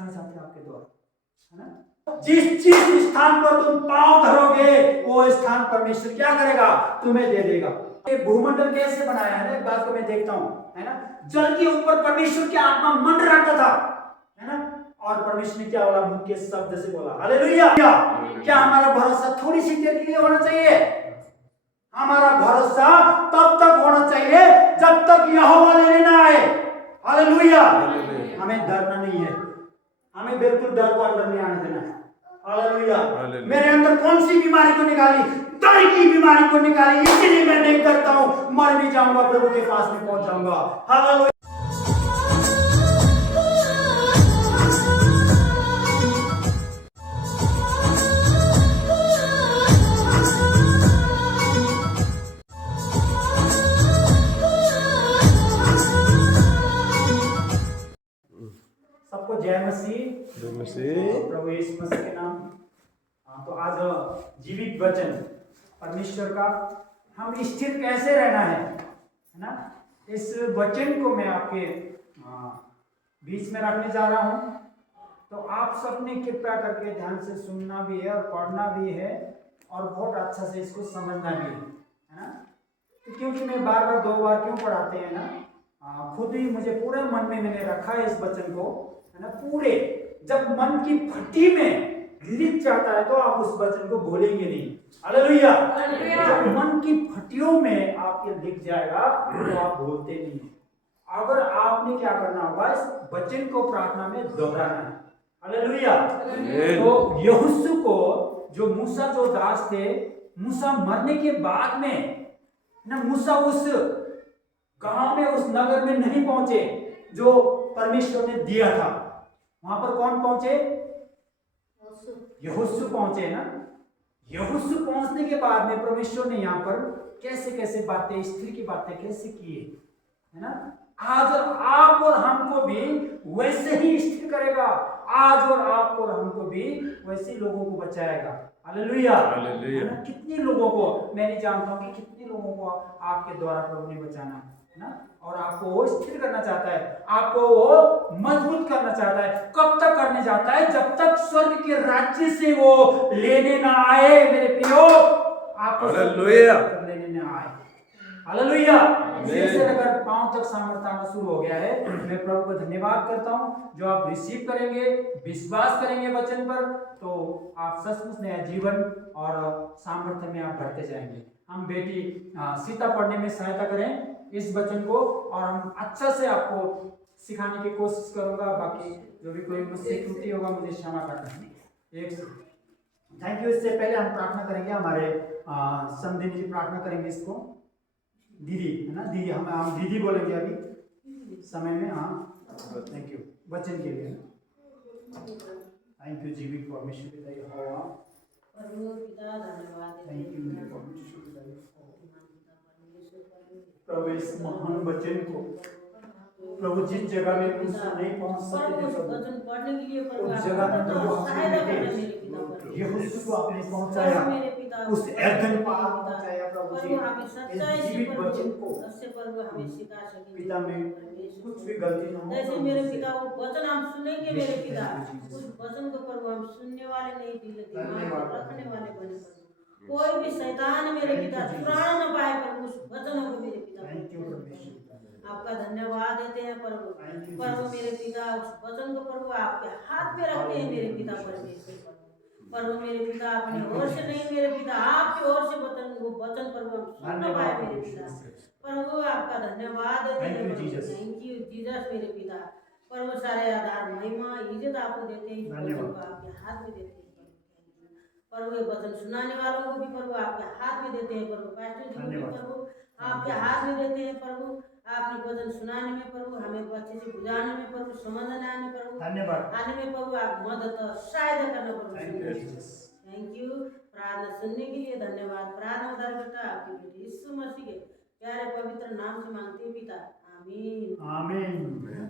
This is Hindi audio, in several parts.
आने जाते हैं आपके द्वारा, है ना। जिस स्थान पर तुम पांव धरोगे वो स्थान परमेश्वर क्या करेगा, तुम्हें दे देगा। ये भूमंडल कैसे बनाया है ना, एक बात को मैं देखता हूं, है ना। जल के ऊपर परमेश्वर की आत्मा मंडरा रखता था, है ना। और परमेश्वर ने क्या बोला, मुंह के शब्द से बोला, हालेलुया। क्या हमारा भरोसा थोड़ी सी देर के लिए होना चाहिए? हमारा भरोसा तब तक होना चाहिए जब तक यहोवा लेने ना आए, हालेलुया। हमें डरना नहीं है, हमें बिल्कुल डर को अंदर नहीं आने देना है, हालेलुया। मेरे अंदर कौन सी बीमारी को निकाली, डर की बीमारी को निकाली, इसलिए मैं नहीं करता हूं, मर भी जाऊंगा प्रभु के पास में पहुंच जाऊंगा, हालेलुया। सबको जय मसीह, जय मसीह। प्रभु यीशु मसीह के नाम। तो आज जीवित वचन परमेश्वर का हम स्थिर कैसे रहना है ना, इस वचन को मैं आपके बीच में रखने जा रहा हूं। तो आप सबने कृपया करके ध्यान से सुनना भी है और पढ़ना भी है और बहुत अच्छा से इसको समझना भी है ना। तो क्योंकि मैं बार बार 2 बार क्यों पढ़ाते हैं ना, खुद ही मुझे पूरे मन में मैंने रखा है इस वचन को, है ना। पूरे जब मन की भट्टी में लिख जाता है तो आप उस वचन को भूलेंगे नहीं, हालेलुया। जब मन की भट्टियों में आपके लिख जाएगा तो आप भूलते नहीं है। अगर आपने क्या करना होगा, इस वचन को प्रार्थना में दोहराना है, हालेलुया। तो यहोशू को जो मूसा जो दास थे, मूसा मरने के बाद में ना, मूसा उस गांव में उस नगर में नहीं पहुंचे जो परमेश्वर ने दिया था। वहां पर कौन पहुंचे, यहोशू पहुंचे ना। यहोशू पहुंचने के बाद में परमेश्वर ने यहाँ पर कैसे कैसे बातें, स्थिर की बातें कैसे की है ना। आज और आप और हमको भी वैसे ही स्थिर करेगा, आज और आपको और हमको भी वैसे लोगों को बचाएगा, हालेलुया। कितने लोगों को, मैं नहीं जानता हूं कि कितने लोगों को आपके द्वारा प्रभु ने बचाना है ना, और आपको वो स्थिर करना चाहता है, आपको वो मजबूत करना चाहता है। कब तक करने चाहता है, जब तक स्वर्ग के राज्य से वो लेने ना आए मेरे प्रियो, आपको लेने ना आए, हालेलुया। जैसे अगर पांव तक सामर्थ्य आना शुरू हो गया है, मैं प्रभु को धन्यवाद करता हूं। जो आप रिसीव करेंगे, विश्वास करेंगे वचन पर, तो आप सचमुच नया जीवन और सामर्थ्य में आप बढ़ते जाएंगे। हम बेटी सीता पढ़ने में सहायता करें इस वचन को, और हम अच्छा से आपको सिखाने की कोशिश करूंगा। बाकी जो भी कोई मुझसे त्रुटि होगा मुझे क्षमा करना। एक थैंक यू। इससे पहले हम प्रार्थना करेंगे, हमारे समदिनी जी प्रार्थना करेंगे इसको, दीदी है ना, दीदी हम दीदी बोलेंगे अभी समय में। हाँ, थैंक यू वचन के लिए, थैंक यू जीवित परमेश्वर पिता यहोवा, थैंक यू मेरे परमेश्वर पिता यहोवा, प्रभु इस महान वचन को प्रभु जिस जगह में मूसा नहीं पहुंच सकते थे प्रभु, उस जगह में प्रभु यहोशू को आपने पहुंचाया, उस एर्दन पहाड़ पहुंचाया प्रभु जी। इस जीवित वचन को पिता में कुछ भी गलती ना हो, जैसे मेरे पिता वो वचन हम सुनेंगे मेरे पिता, उस वचन को प्रभु हम सुनने वाले नहीं, दिल दिमाग रखने वाले बने प्रभु। कोई भी शैतान मेरे पिता चुरा न पाए प्रभु उस वचनों को मेरे पिता। आपका धन्यवाद देते हैं प्रभु। प्रभु मेरे पिता उस वचन को प्रभु आपके हाथ में रखते हैं मेरे पिता परमेश्वर। प्रभु मेरे पिता अपनी ओर से नहीं, मेरे पिता आपकी ओर से वो वचन प्रभु हम सुन न पाए मेरे पिता। प्रभु आपका धन्यवाद देते हैं, थैंक यू जीसस मेरे पिता। प्रभु सारे आधार महिमा इज्जत आपको देते हैं, वचन को आपके हाथ में देते हैं प्रभु। ये वचन सुनाने वालों को भी प्रभु आपके हाथ में देते हैं प्रभु, पास्टर जी को भी प्रभु आपके हाथ में देते हैं प्रभु। आपने वचन सुनाने में प्रभु, हमें अच्छे से बुझाने में प्रभु, समझने आने प्रभु, आने में प्रभु आप मदद सहायता करना प्रभु। Thank you. प्रार्थना सुनने के लिए धन्यवाद। प्रार्थना उद्धार करता आपके बेटे यीशु मसीह के प्यारे पवित्र नाम से मांगते हैं पिता, आमीन आमीन।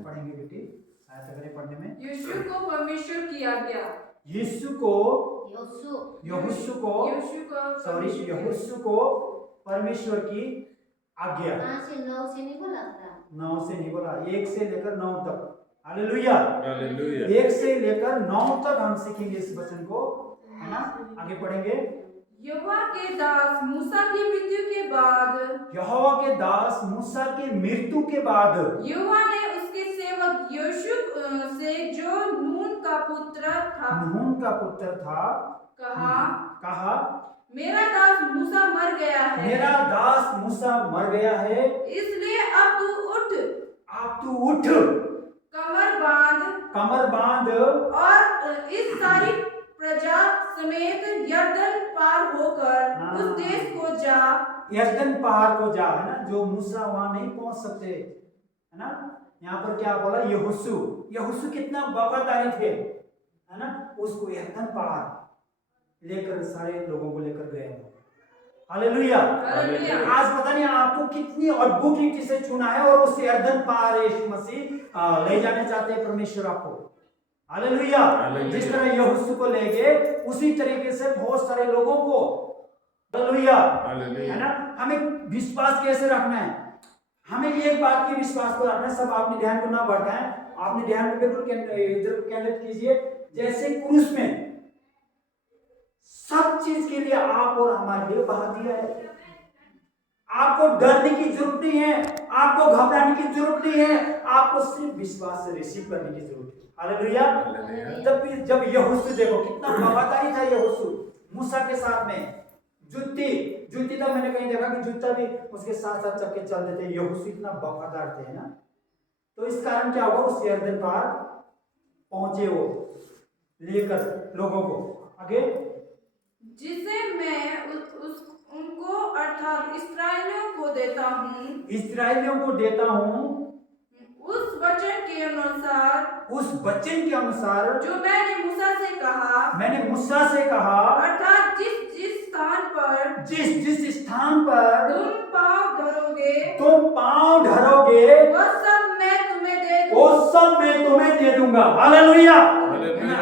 पढ़ेंगे बेटी, सहायता करें पढ़ने में। यीशु को परमेश्वर की आज्ञा, यीशु को परमेश्वर की आज्ञा। 9 से नहीं बोला था, 9 से नहीं बोला, 1 से लेकर 9 तक, हालेलुया। हालेलुया। 1 से लेकर 9 तक हम सीखेंगे इस वचन को, है ना। आगे पढ़ेंगे। यहोवा के दास मूसा की मृत्यु के बाद यहोवा के दास मूसा की मृत्यु के बाद यहोवा ने उसके सेवक यहोशू से जो नून का पुत्र था नून का पुत्र था कहा, मेरा मेरा दास मूसा मर गया है, दास मूसा मर गया है, इसलिए अब तू उठ, अब तू उठ, कमर बांध और इस सारी प्रजा समेत यरदन पार होकर हाँ। उस देश को जा। यरदन पहाड़ को जा, है ना। जो मूसा वहां नहीं पहुंच सकते, है ना। यहाँ पर क्या बोला, यहोशू कितना वफादारी थे, है ना। उसको यरदन पहाड़ लेकर सारे लोगों को लेकर गए। हालेलुया। हालेलुया। आज पता नहीं आपको कितनी अद्भुत रीति से चुना है और उस यरदन पार यीशु मसीह ले जाने चाहते हैं परमेश्वर आपको। हालेलुया। जिस तरह यहोशू को ले गए उसी तरीके से बहुत सारे लोगों को, हालेलुया, है ना। हमें विश्वास कैसे रखना है, हमें एक बात की विश्वास को रखना है। सब आपने ध्यान को ना बढ़ाएं, आपने ध्यान को बिल्कुल इधर केंद्रित कीजिए। जैसे क्रूस में सब चीज के लिए आप और हमारे लिए बहा दिया है। आपको डरने की जरूरत नहीं है, आपको घबराने की जरूरत नहीं है, आपको सिर्फ विश्वास से रिसीव करने की जरूरत है। हालेलुया। जब यहोशू, देखो कितना वफादारी था यहोशू मूसा के साथ में। जूती तो मैंने कहीं देखा कि जूता भी उसके साथ साथ चल के चलते थे। यहोशू इतना वफादार थे, है ना। तो इस कारण क्या हुआ, उस यरदन पार पहुंचे वो लेकर लोगों को। आगे, जिसे मैं उनको अर्थात इस्राएलियों को देता हूँ उस वचन के अनुसार जो मैंने मूसा से कहा, अर्थात जिस जिस स्थान पर तुम पांव धरोगे वह सब मैं तुम्हें दे दूंगा। हालेलुया।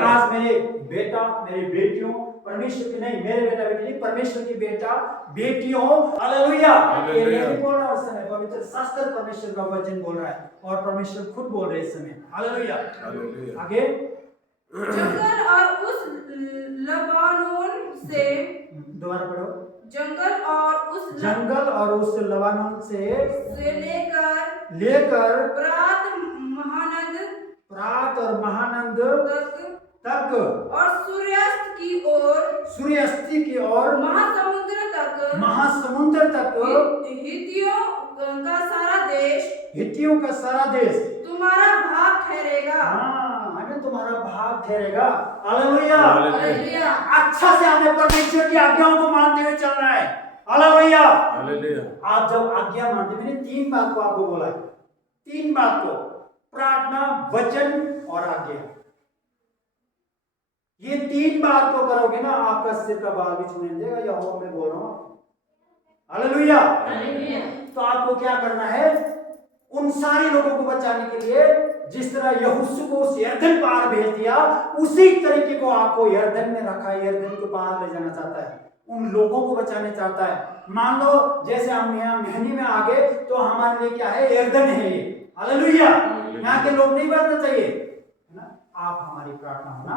आज मेरे बेटा मेरी बेटियों, परमेश्वर की नहीं, मेरे बेटा बेटी नहीं, परमेश्वर की बेटा बेटियों, हालेलुया। ये नहीं बोल रहा उस समय, पवित्र शास्त्र परमेश्वर का वचन बोल रहा है और परमेश्वर खुद बोल रहे हैं इस समय। हालेलुया। आगे, जंगल और उस लबानोन से, दोबारा पढ़ो। जंगल और उस लबानोन से लेकर प्रात और महानंद तक और सूर्यास्त की ओर महासमुद्र तक हित्तियों का सारा देश तुम्हारा भाग ठहरेगा। हमें तुम्हारा भाग ठहरेगा। हालेलुया। हालेलुया। अच्छा से हमें परमेश्वर की आज्ञाओं को मानते हुए चलना है। हालेलुया। आप जब आज्ञा मानते, मैंने 3 बात को आपको बोला है, 3 बात को, प्रार्थना, वचन और आज्ञा। ये 3 बात को करोगे ना, आपका सिर का बाल भी छूने देगा। यहोवा मैं बोल रहा हूं। हालेलुया। तो आपको क्या करना है, उन सारे लोगों को बचाने के लिए जिस तरह यहोशू को उस यरदन पार भेज दिया, उसी तरीके को आपको यरदन में रखा है, यरदन को पार ले जाना चाहता है, उन लोगों को बचाने चाहता है। मान लो जैसे हम यहाँ मेहंदी में आ गए तो हमारे लिए क्या है, यरदन है ये। हालेलुया। यहाँ के लोग नहीं बचना चाहिए, है ना। आप हमारी प्रार्थना होना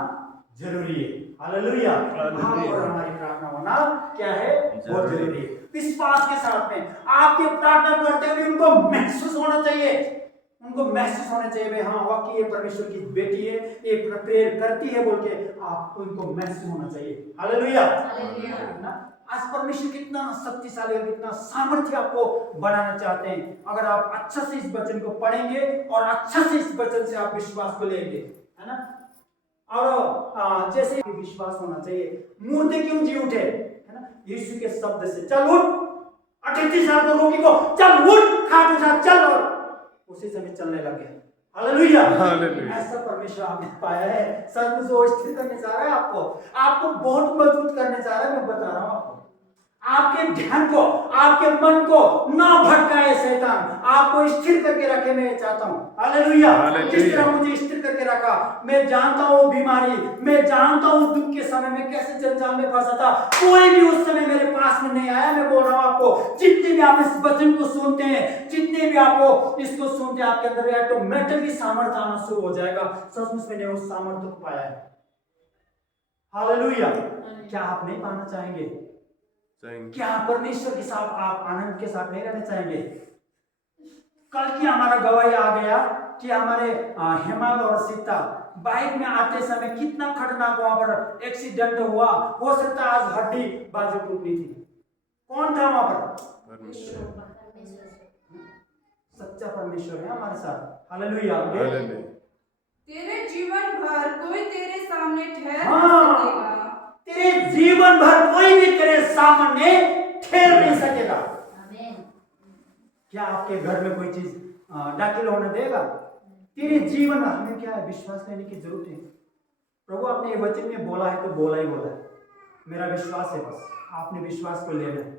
जरूरी है। हालेलुया। आप और हमारी प्रार्थना होना क्या है, बहुत जरूरी है। विश्वास के साथ में आपके प्रार्थना करते हुए उनको महसूस होना चाहिए, उनको महसूस होना चाहिए भाई हाँ वाकई ये परमेश्वर की बेटी है, ये प्रेयर करती है बोल के आपको इनको महसूस होना चाहिए। हालेलुया। आज परमेश्वर कितना शक्तिशाली है, कितना सामर्थ्य आपको बनाना चाहते हैं। अगर आप अच्छा से इस वचन को पढ़ेंगे और अच्छा से इस वचन से आप विश्वास को लेंगे, है ना। और जैसे विश्वास होना चाहिए, मुर्दे क्यों जी उठे, है ना, यीशु के शब्द से, चल उठ, 38 साल को रोगी को चल उठ, खाटू साहब चल, और उसी समय चलने लगे। हालेलुया। ऐसा परमेश्वर आपने पाया है। सर्व स्थिर करने चाह रहा है आपको बहुत मजबूत करने चाह रहा है। मैं बता रहा हूं आपको, आपके ध्यान को, आपके मन को ना भटकाए शैतान, आपको स्थिर करके रखे। मैं चाहता हूं हालेलुया, जिस तरह मुझे स्थिर करके रखा। मैं जानता हूं बीमारी, मैं जानता हूं दुख के समय में कैसे जंजाल में फंसा था, कोई भी उस समय मेरे पास में नहीं आया। मैं बोल रहा हूं आपको, जितने भी आप इस वचन को सुनते हैं, जितने भी आपको इसको सुनते हैं, आपके अंदर ऑटोमेटिकली सामर्थ्य आना शुरू हो जाएगा। सचमुच मैंने उस सामर्थ्य को पाया है। हालेलुया। क्या आप नहीं पाना चाहेंगे? क्या परमेश्वर के साथ आप आनंद के साथ नहीं रहना चाहेंगे? कल की हमारा गवाही आ गया कि हमारे हेमल और सीता बाइक में आते समय कितना खतरनाक वहां पर एक्सीडेंट हुआ। हो सकता है आज हड्डी बाजू टूटनी थी। कौन था वहां पर? सच्चा परमेश्वर है हमारे साथ। हालेलुया। तेरे जीवन भर कोई तेरे सामने ठहर नहीं सकेगा। तेरे जीवन भर कोई भी तेरे सामने ठहर नहीं सकेगा। क्या आपके घर में कोई चीज दाखिल होने देगा? तेरे जीवन में हमें क्या है, विश्वास करने की जरूरत है। प्रभु आपने ये वचन में बोला है तो बोला ही बोला है। मेरा विश्वास है, बस आपने विश्वास को लेना है।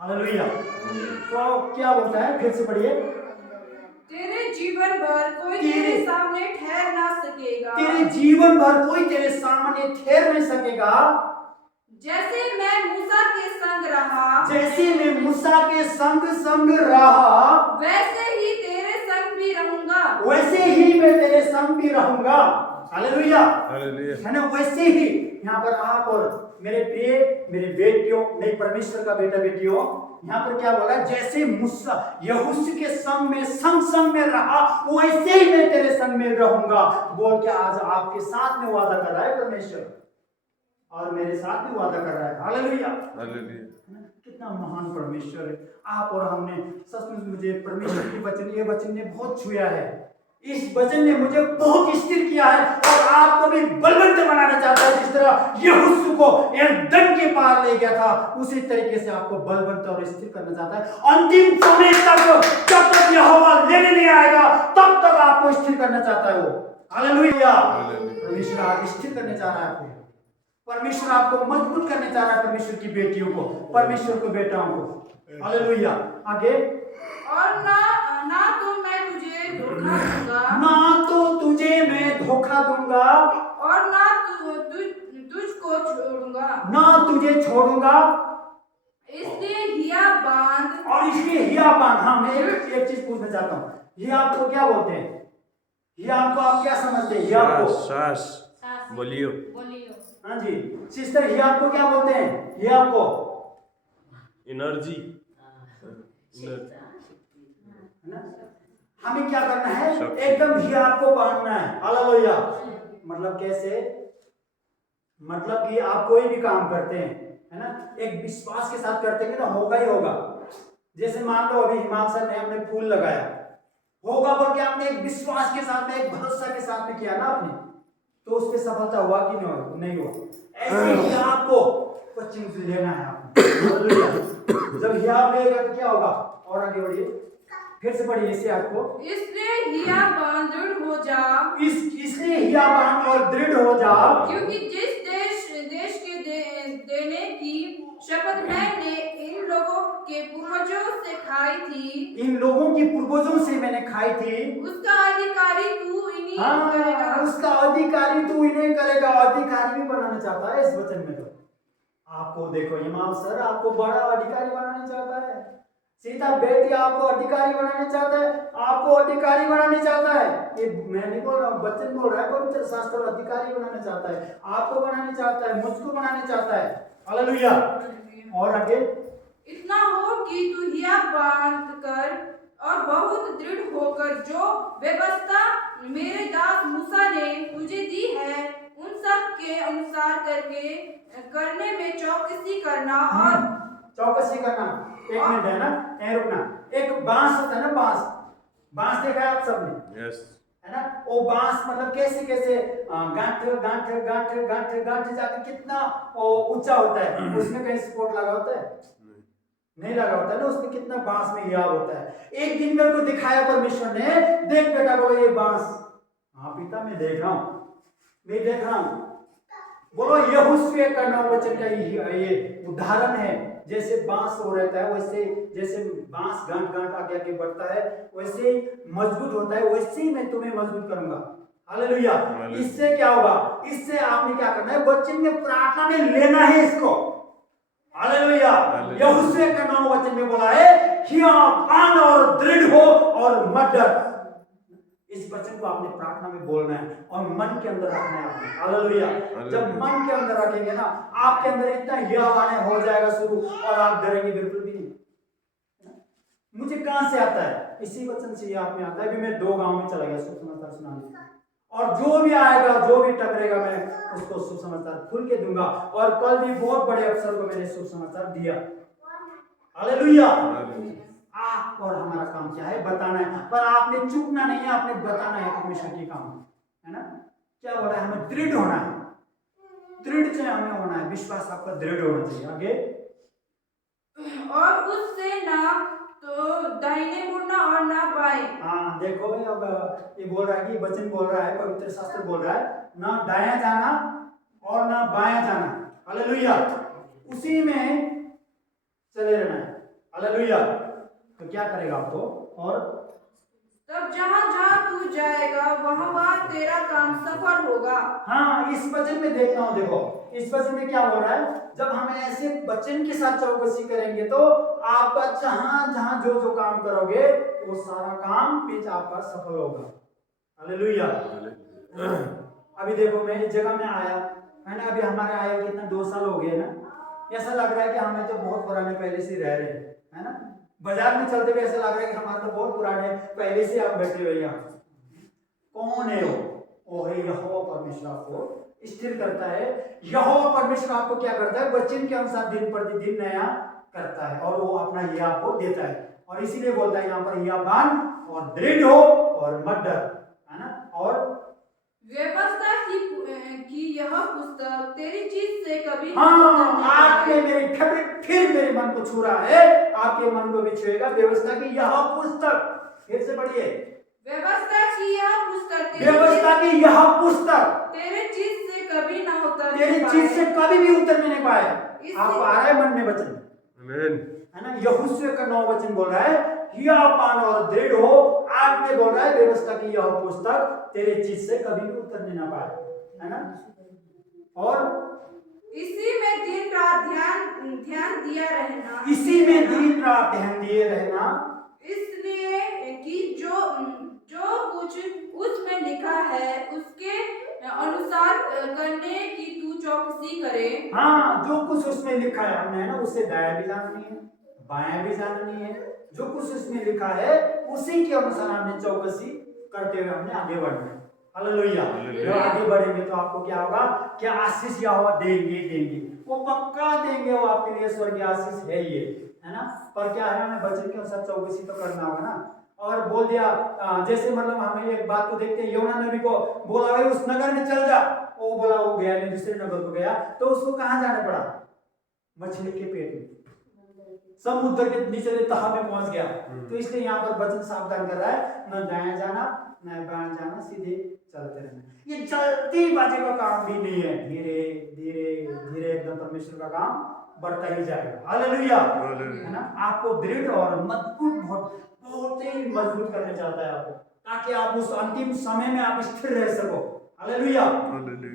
हालेलुया। तो क्या बोलता है, फिर से पढ़िए। तेरे जीवन भर कोई तेरे सामने ठहर ना सकेगा। तेरे जीवन भर कोई तेरे सामने ठहर नहीं सकेगा। जैसे मैं मूसा के संग रहा, जैसे मैं मूसा के संग रहा, वैसे ही तेरे संग भी रहूंगा। वैसे ही मैं तेरे संग भी रहूंगा। हालेलुया, है ना? वैसे ही यहाँ पर आप और मेरे प्रिय, मेरे बेटियों, नहीं परमेश्वर का बेटा बेटियों, यहाँ पर क्या बोला? जैसे मूसा यहोशू के संग में रहा, वैसे ही मैं तेरे संग में रहूंगा बोल के आज आपके साथ में वादा कर रहा है परमेश्वर, और मेरे साथ भी वादा कर रहा है। हालेलुया, कितना महान परमेश्वर है। आप और हमने सचमुच, मुझे परमेश्वर की वचन, ये वचन ने बहुत छुआ है। इस वचन ने मुझे बहुत स्थिर किया है, और आपको भी बलवंत बनाना चाहता है। जिस तरह यहोशू को यरदन के पार ले गया था, उसी तरीके से आपको बलवंत और स्थिर करना चाहता है। अंतिम समय तक, जब तक यहोवा लेने नहीं आएगा, तब तक आपको स्थिर करना चाहता है वो। हालेलुया। परमेश्वर आप स्थिर करने चाह रहा है आपको। परमेश्वर आपको मजबूत करने चाह रहा है, परमेश्वर की बेटियों को, परमेश्वर को बेटाओं को। हालेलुया। आगे, और ना तो मैं तुझे धोखा दूंगा, ना तो तुझे मैं धोखा दूंगा, और ना तुझको छोड़ूंगा, ना तुझे छोड़ूंगा। इसलिए हिया बांध, और इसलिए हिया बांध। हाँ, मैं एक चीज पूछना चाहता हूँ, हिया आपको क्या बोलते हैं? हिया आपको आप क्या समझते हैं? हिया को सास बोलियो। हाँ जी सिस्टर, हिया आपको क्या बोलते हैं? हिया आपको एनर्जी। हमें क्या करना है? एकदम हिया आपको बांधना है। हालेलुया। मतलब कैसे? मतलब कि आप कोई भी काम करते हैं, है ना, एक विश्वास के साथ करते हैं ना, होगा ही होगा। जैसे मान लो अभी हिमांशु सर ने हमने फूल लगाया, होगा बोल के आपने एक विश्वास के साथ में, एक भरोसा के साथ में किया ना आपने, तो उस पर सफलता हुआ कि नहीं हुआ? ऐसे ही आपको कोचिंग लेना है आपको। जब हिया लेगा तो क्या होगा? और आगे बढ़िए, फिर से पढ़िए इसे आपको। इसलिए हिया बांध दृढ़ हो जा, इसलिए हिया बांध और दृढ़ हो जा, क्योंकि जिस देश के देने की शपथ मैंने इन लोगों के पूर्वजों से खाई थी, इन लोगों की पूर्वजों से मैंने खाई थी, उसका अधिकारी तू इन्हीं करेगा। उसका अधिकारी तू इन्हें करेगा। अधिकारी भी बनाना चाहता है इस वचन में। तो आपको देखो, इमाम सर आपको बड़ा अधिकारी बनाना चाहता है। सीता बेटी आपको अधिकारी बनाना चाहता है, आपको अधिकारी बनाना चाहता है। ये मैं नहीं बोल रहा हूँ, वचन बोल रहा है। पवित्र शास्त्र अधिकारी बनाना चाहता है, आपको बनाना चाहता है, मुझको बनाना चाहता है। हालेलुया। और आगे, इतना हो कि तू हिया बांध कर और बहुत दृढ़ होकर जो व्यवस्था मेरे दास मूसा ने तुझे दी है, उन सब के अनुसार करने में चौकसी करना। और चौकसी करना, एक मिनट है ना, रुकना। एक बांस होता है ना, बांस देखा है आप सबने? यस। है ना, वो बांस मतलब कैसे कैसे गांठ जाके कितना ऊंचा होता है। उसमें कहीं सपोर्ट लगा होता है? नहीं लगा होता है ना। उसमें कितना बांस में हियाव होता है। एक दिन मेरे को दिखाया परमेश्वर ने, देख बेटा बोलो ये बांस। हाँ पिता मैं देख रहा हूँ, मैं देख रहा हूँ। बोलो यहोशू का 9 वचन का ये उदाहरण है। जैसे बांस हो रहता है वैसे, जैसे बांस गांठ गांठ आगे आगे बढ़ता है वैसे मजबूत होता है, वैसे ही मैं तुम्हें मजबूत करूंगा। हालेलुया। इससे क्या होगा? इससे आपने क्या करना है? वचन में प्रार्थना में लेना है इसको। हालेलुया। यहोशू का 9 वचन में बोला है हियावान और दृढ़ हो और मत डर। इस वचन को आपने प्रार्थना में बोलना है और मन के अंदर रखना है आपने। हालेलुया। जब मन के अंदर रखेंगे ना, आपके अंदर इतना हियावान हो जाएगा शुरू, और आप डरेंगे बिल्कुल भी नहीं। मुझे कहां से आता है? इसी वचन से ये आप में आता है। अभी मैं 2 गांव में चला गया शुभ समाचार सुनाने, और जो भी आएगा जो भी टकरेगा मैं उसको शुभ समाचार खुल के दूंगा। और कल भी बहुत बड़े अफसर को मैंने शुभ समाचार दिया। हालेलुया। आप और हमारा काम क्या है? बताना है। पर आपने चुपना नहीं है, आपने बताना है परमेश्वर के काम, है ना? क्या बोला है? हमें दृढ़ होना है, दृढ़ से हमें होना है, विश्वास आपका दृढ़ होना चाहिए। आगे, और उससे ना तो दाहिने मुड़ना और ना बाएं। हाँ देखो भाई, अब ये बोल रहा है कि वचन बोल रहा है, पवित्र शास्त्र बोल रहा है ना दायां जाना और ना बायां जाना। हालेलुया। उसी में चले रहना है। हालेलुया। तो क्या करेगा आपको? और तब जहां जहां तू जाएगा वहां वहां तेरा काम सफल होगा। हाँ, इस वचन में देखता हूं, देखो इस वचन में क्या बोल रहा है? जब हम ऐसे वचन के साथ चौकसी करेंगे तो आपका जहां जहां जो जो काम करोगे वो सारा काम फिर आपका सफल होगा। हालेलुया। अभी देखो मैं इस जगह में आया है ना, अभी हमारे आए कितना 2 साल हो गए ना, ऐसा लग रहा है कि हमें तो बहुत पुराने पहले से रह रहे हैं, है ना? बाजार में चलते हुए ऐसा लग रहा है कि हमारे तो बहुत पुराने पहले से आप बैठे हुए यहाँ। कौन है वो है यहोवा परमेश्वर आपको स्थिर करता है। यहोवा परमेश्वर आपको क्या करता है? वचन के अनुसार दिन प्रतिदिन नया करता है और वो अपना ये आपको देता है। और इसीलिए बोलता है यहाँ पर हियावान और दृढ़ हो और मत डर, है ना? और व्यवस्था की यह पुस्तक तेरी चीज से कभी आपके मेरी फिर मेरे मन को छू रहा है, आपके मन को भी छुएगा। व्यवस्था की यह पुस्तक, फिर से पढ़िए, व्यवस्था की यह पुस्तक, व्यवस्था की यह पुस्तक तेरे चीज से कभी ना उतर, तेरी चीज से कभी भी उतरने नहीं पाए। आपको आ रहा है मन में वचन, है ना? यहोशू का 9 वचन बोल रहा है हियावान और दृढ़ हो। आज में बोल रहा है व्यवस्था की यह पुस्तक तेरे चीज से कभी भी उतरने ना पाए, है ना? और इसी में दिन रात ध्यान दिया रहना, इसी में दिन रात ध्यान दिए रहना, इसलिए कि जो कुछ उसमें लिखा है उसके अनुसार करने की तू चौकसी करे। हाँ, जो कुछ उसमें लिखा है हमने, है ना, उससे दायां भी जाननी है बायां भी जाननी है। जो कुछ उसमें लिखा है उसी के अनुसार हमने चौकसी करते हुए हमने आगे बढ़ना है। हालेलुया। जब आगे बढ़ेंगे तो आपको क्या होगा? क्या आशीष यहोवा देंगे, वो पक्का देंगे, वो आपके लिए स्वर्गीय आशीष है ये, है ना? पर क्या है, हमें वचन के अनुसार चौकसी तो करना होगा ना। और बोल दिया जैसे मतलब हमें एक बात को देखते हैं, योना नबी को बोला भाई उस नगर में चल जा, वो बोला वो गया नहीं, दूसरे नगर को गया, तो उसको कहाँ जाना पड़ा? मछली के पेट में, समुद्र के निचले तह में पहुंच गया। तो इसलिए यहाँ पर वचन सावधान कर रहा है, न दायां जाना न बायां जाना, सीधे चलते रहना। ये जल्दीबाजी का काम भी नहीं है, धीरे धीरे धीरे एकदम परमेश्वर का काम बढ़ता ही जाएगा। हालेलुया, है ना? आपको दृढ़ और मजबूत, बहुत ही मजबूत करना चाहता है आपको, ताकि आप उस अंतिम समय में आप स्थिर रह सको। हालेलुया।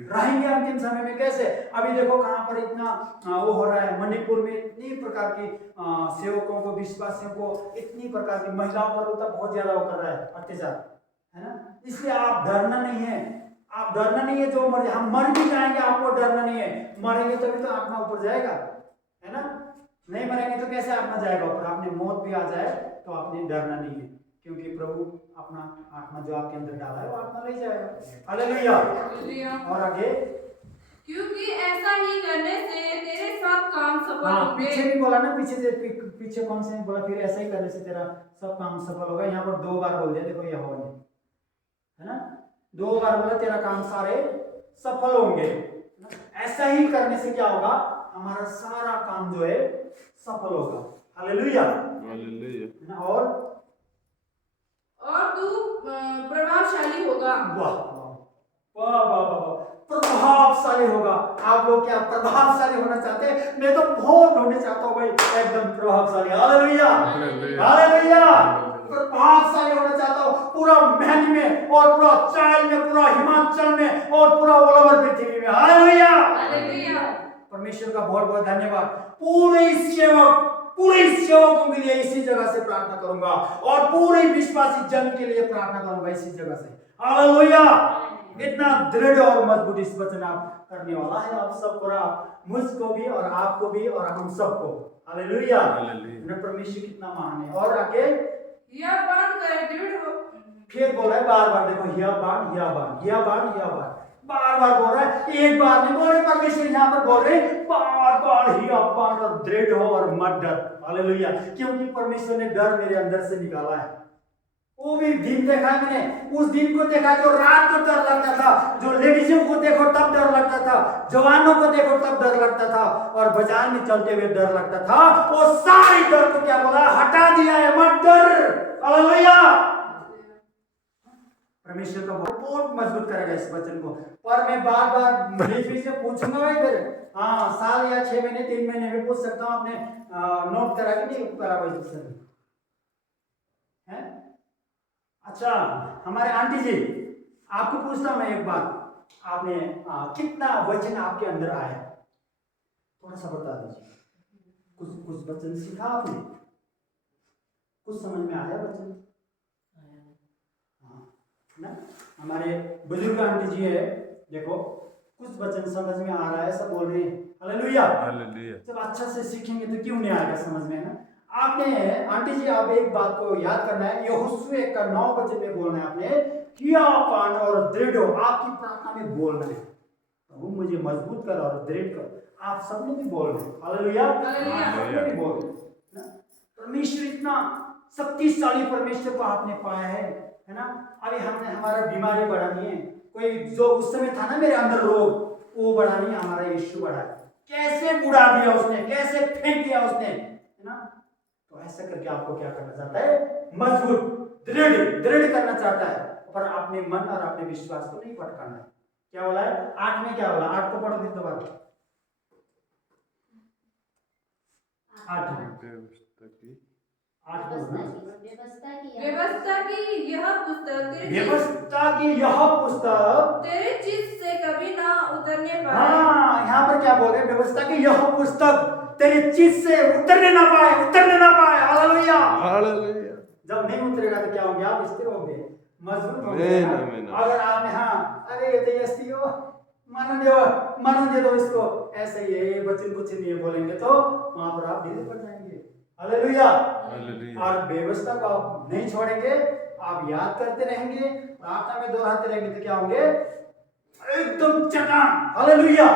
रहेंगे अंतिम समय में कैसे? अभी देखो कहां पर इतना वो हो रहा है, मणिपुर में इतनी प्रकार की सेवकों को, विश्वासियों को, इतनी प्रकार की महिलाओं पर होता बहुत ज्यादा वो कर रहा है अत्याचार, है ना? इसलिए आप डरना नहीं है, आप डरना नहीं है। जो मर, हम मर भी जाएंगे आपको डरना नहीं है। मरेंगे तभी तो आत्मा ऊपर जाएगा, है ना? नहीं मरेंगे तो कैसे आत्मा जाएगा ऊपर? आपने मौत भी आ जाए तो आपने डरना नहीं है, क्योंकि प्रभु अपना आत्मा जो आपके अंदर डाला है वो आत्मा ले जाएगा। हालेलुया। और आगे, क्योंकि ऐसा ही करने से तेरे सब काम सफल होंगे। पीछे भी बोला ना, पीछे कौन से बोला? फिर ऐसा ही करने से तेरा सब काम सफल होगा। यहाँ पर 2 बार बोल दिया, देखो यहोवा ने, है ना? 2 बार बोला तेरा काम सारे सफल होंगे। ऐसा ही करने से क्या होगा? हमारा सारा काम जो है सफल होगा। हालेलुया। और तू प्रभावशाली होगा। वाह वाह वाह वाह वाह, प्रभावशाली प्रभावशाली होगा। आप लोग क्या प्रभावशाली होना चाहते हैं? मैं तो बहुत होने चाहता हूँ भाई, एकदम प्रभावशाली। Hallelujah hallelujah. प्रभावशाली होना चाहता हूँ पूरा महल में और पूरा चायल में, पूरा हिमाचल में और पूरा ऑल ओवर पृथ्वी में। Hallelujah hallelujah. परमेश्वर का बहुत बहुत धन्यवाद। पूरे सेवकों के लिए इसी जगह से प्रार्थना करूंगा और पूरे विश्वासी जन के लिए प्रार्थना करूंगा इसी जगह से। हालेलुया। इतना दृढ़ और मजबूत इस वचन आप करने वाला है आप सब पूरा, मुझको भी और आपको भी और हम सबको। हालेलुया। परमेश्वर कितना महान है। और आगे यह बांध कर दृढ़ हो। फिर बोल रहा है बार बार, देखो यह बाण यह बाण यह बाण यह बाण, बार बार बोल रहा है, एक बार नहीं बोल रहे। परमेश्वर यहाँ पर बोल रहे बार बार ही आप बाण और दृढ़ हो और मत डर। हालेलुया। क्योंकि परमेश्वर ने डर मेरे अंदर से निकाला है। वो भी दिन देखा मैंने, उस दिन को देखा जो रात को डर लगता था, जो लेडीजों को देखो तब डर लगता था, जवानों को देखो तब डर लगता था और बाजार में चलते हुए डर लगता था। वो सारी डर को क्या बोला, हटा दिया है, मत डर। हालेलुया। परमेश्वर का बहुत मजबूत करेगा इस वचन को। पर मैं बार बार बीच से पूछूंगा भाई, फिर हाँ साल या 6 महीने 3 महीने में पूछ सकता हूँ। आपने नोट करा कि नहीं करा भाई सर? है अच्छा हमारे आंटी जी, आपको पूछता हूं मैं एक बात, आपने कितना वचन आपके अंदर आया थोड़ा सा बता दीजिए। कुछ वचन सीखा आपने? कुछ समझ में आया वचन? ना हमारे बुजुर्ग आंटी जी है, देखो कुछ वचन समझ में आ रहा है, सब बोल रहे हैं हालेलुया हालेलुया। जब अच्छा से सीखेंगे तो क्यों नहीं आएगा समझ में, ना? आपने आंटी जी आप एक बात को याद करना है, यहोशू 1:9 वचन में बोलना है आपने, कियापन और दृढ़ हो। आपकी प्रार्थना में बोलना है प्रभु मुझे मजबूत कर और दृढ़ कर। आप सबने भी बोलना है हालेलुया हालेलुया भी बोल। परमेश्वर इतना शक्तिशाली परमेश्वर को आपने पाया है ना। अभी हमने हमारा बीमारी बढ़ानी है, कोई जो उस समय था ना मेरे अंदर रोग, वो बढ़ानी है, हमारा यीशु बढ़ा। कैसे बुढ़ा दिया उसने, कैसे फेंक दिया उसने, है ना। तो ऐसा करके आपको क्या करना चाहता है, मजबूत दृढ़ करना चाहता है, पर अपने मन और अपने विश्वास को नहीं भटकाना है। क्या बोला है 8 में, क्या बोला 8 को पढ़ो फिर दोबारा। 8 व्यवस्था की यह पुस्तक तेरे चित्त से कभी ना उतरने पाए। हाँ यहाँ पर क्या बोल रहे हैं, व्यवस्था की यह पुस्तक तेरे चित्त से उतरने ना पाए। Hallelujah hallelujah. जब नहीं उतरेगा तो क्या होंगे, आप स्थिर होंगे, मजबूत होंगे। अगर आपने हाँ अरे मरण दे दो इसको, ऐसे ही वचन कुछ नहीं बोलेंगे तो वहां पर आप धीरे पड़ जाएंगे। हालेलुया। और व्यवस्था को आप नहीं छोड़ेंगे, आप याद करते रहेंगे, प्रार्थना में दोहराते रहेंगे तो क्या होंगे, एकदम चट्टान। हालेलुया।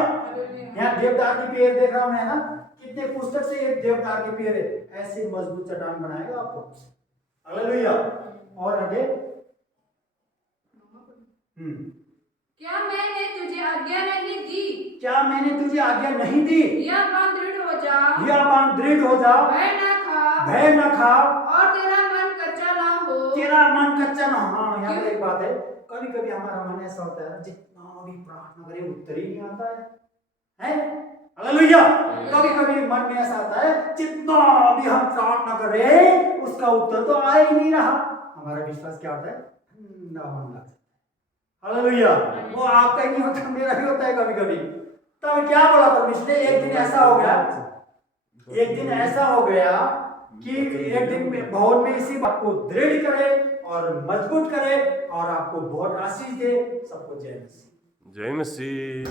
यहाँ देवदार की पेड़ देख रहा हूं मैं ना, कितने पुस्तक से ये देवदार के पेड़ है, ऐसे मजबूत चट्टान बनाएगा आपको। हालेलुया। और आगे क्या मैंने तुझे आज्ञा नहीं दी, यह बात दृढ़ हो जा, भय न खा और तेरा मन कच्चा ना हो। हाँ यहाँ पर एक बात है, कभी कभी हमारा मन ऐसा होता है जितना भी प्रार्थना करे उत्तर ही नहीं आता है? हालेलुया। कभी कभी मन में ऐसा आता है जितना भी हम प्रार्थना करें उसका उत्तर तो आ ही नहीं रहा, हमारा विश्वास क्या होता है, ठंडा होने लगता है। हालेलुया। वो आपका ही नहीं होता, मेरा भी होता है कभी कभी। तब क्या बोला परमेश्वर ने, एक दिन ऐसा हो गया कि एक दिन में बहुत में इसी बात को दृढ़ करे और मजबूत करे और आपको बहुत आशीष दे। सबको जय मसीह।